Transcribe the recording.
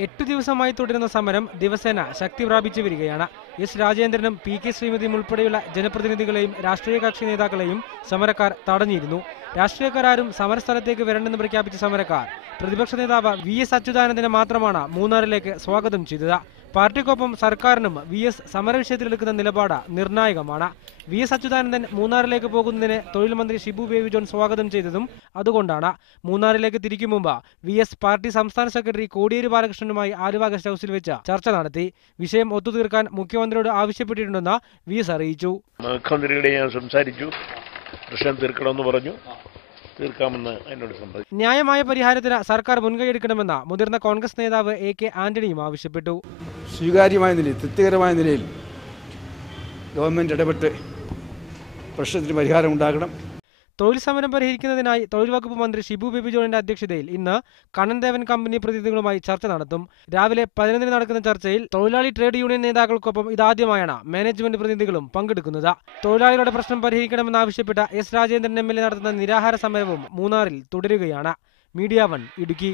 8 ദിവസമായി തുടരുന്ന സമരം ദിവസേന ശക്തി പ്രാപിച്ചു വരികയാണ്. S രാജേന്ദ്രനും P K. ശ്രീമതിയും ഉൾപ്പെടെയുള്ള ജനപ്രതിനിധികളെയും രാഷ്ട്രീയ കക്ഷി നേതാക്കളെയും സമരക്കാർ തടഞ്ഞിരുന്നു. രാഷ്ട്രീയക്കാരും സമരസ്ഥലത്തേക്ക് വരണമെന്ന് പ്രഖ്യാപിച്ച സമരക്കാർ പ്രതിപക്ഷ നേതാവ് വി.എസ്. അച്യുതാനന്ദനെ മാത്രമാണ് മൂന്നാറിലേക്ക് സ്വാഗതം ചെയ്തത്. പാർട്ടിക്കൊപ്പം സർക്കാരിനും വി.എസ്. സമരവിഷയത്തിലെടുക്കുന്ന നിലപാട് നിർണായകമാണ്. വി.എസ്. അച്യുതാനന്ദൻ മൂന്നാറിലേക്ക് പോകുന്നതിന് തൊഴിൽ മന്ത്രി ഷിബു ബേബി ജോൺ സ്വാഗതം ചെയ്തതും അതുകൊണ്ടാണ്. മൂന്നാറിലേക്ക് തിരിക്കും മുമ്പ് വി.എസ്. പാർട്ടി സംസ്ഥാന സെക്രട്ടറി കോടിയേരി ബാലകൃഷ്ണനുമായി ആലുവ ഗസ്റ്റ് ഹൌസിൽ വെച്ച് ചർച്ച നടത്തി. വിഷയം ഒത്തുതീർക്കാൻ മുഖ്യമന്ത്രിയോട് ആവശ്യപ്പെട്ടിട്ടുണ്ടെന്ന് വി.എസ്. അറിയിച്ചു. മുഖ്യമന്ത്രിയുടെ ഞാൻ സംസാരിച്ചു, പ്രശ്നം തീർക്കണമെന്ന് പറഞ്ഞു. തീർക്കാമെന്ന് എന്നോട് സംസാരിച്ചു. ന്യായമായ പരിഹാരത്തിന് സർക്കാർ മുൻകൈയെടുക്കണമെന്ന് മുതിർന്ന കോൺഗ്രസ് നേതാവ് എ.കെ. ആന്റണിയും ആവശ്യപ്പെട്ടു. സ്വീകാര്യമായ നിലയിൽ, തൃപ്തികരമായ നിലയിൽ ഗവൺമെന്റ് ഇടപെട്ട് പ്രശ്നത്തിന് പരിഹാരം ഉണ്ടാക്കണം. തൊഴിൽ സമരം പരിഹരിക്കുന്നതിനായി തൊഴിൽ വകുപ്പ് മന്ത്രി ഷിബു ബേബി ജോണിന്റെ അധ്യക്ഷതയിൽ ഇന്ന് കണ്ണൻദേവൻ കമ്പനി പ്രതിനിധികളുമായി ചർച്ച നടത്തും. രാവിലെ 11 നടക്കുന്ന ചർച്ചയിൽ തൊഴിലാളി ട്രേഡ് യൂണിയൻ നേതാക്കൾക്കൊപ്പം ഇതാദ്യമായാണ് മാനേജ്മെന്റ് പ്രതിനിധികളും പങ്കെടുക്കുന്നത്. തൊഴിലാളികളുടെ പ്രശ്നം പരിഹരിക്കണമെന്നാവശ്യപ്പെട്ട എസ് രാജേന്ദ്രൻ എം.എൽ.എ. നടത്തുന്ന നിരാഹാര സമരവും മൂന്നാറിൽ തുടരുകയാണ്. മീഡിയ 1 ഇടുക്കി.